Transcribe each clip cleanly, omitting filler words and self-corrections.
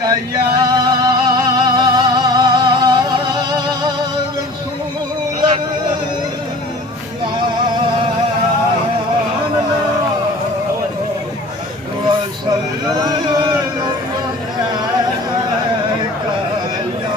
या रसूल अल्लाह वसल्लम अलैका या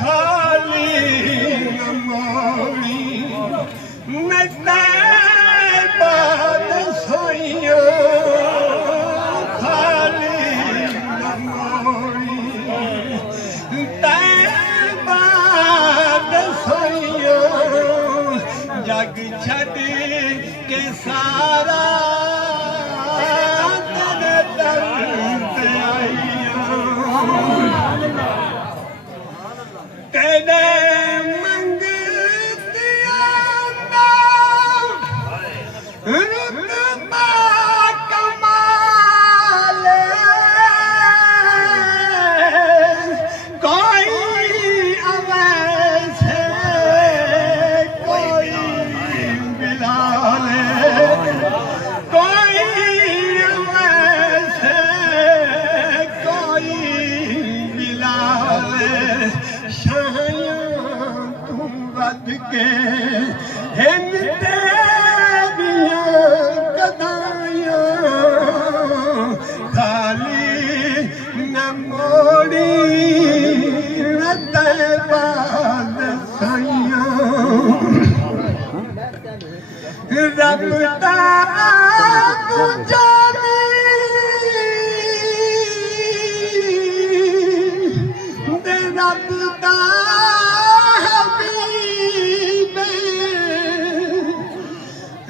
खाली नमोरी मैं तैबाद सोइयो खाली नमोरी तैबाद सोइयो जग छड़ के सारा तेरे दर पे आइयो तेरे मंगतिया रुतबा कमाल कोई अवैसे कोई बिलाल कोई अवैसे कोई बिलाल बद के हिन तेरियां गदाइयां खाली न मोड़ी न तैबाद साइयां रब दा जानी दे रब दा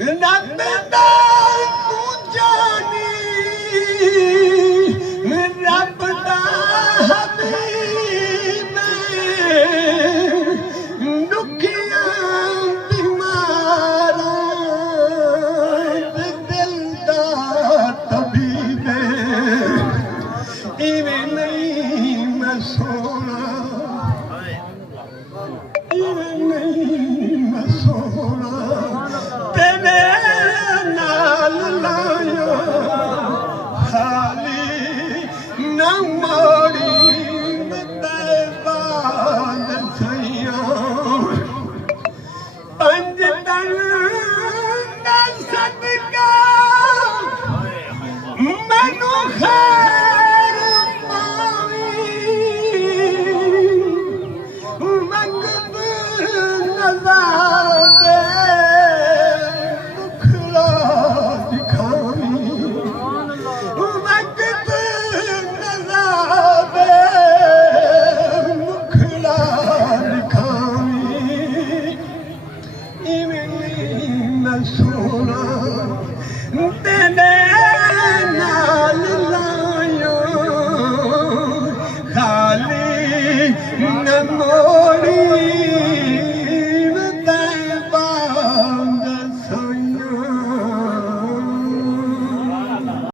रब दा तू जानी रब दा हबीब दुखियां बीमारां दिल दा तबीब इवें नहीं मैं सोना इवें नहीं मैं सोना तेरे नाल लायो खाली न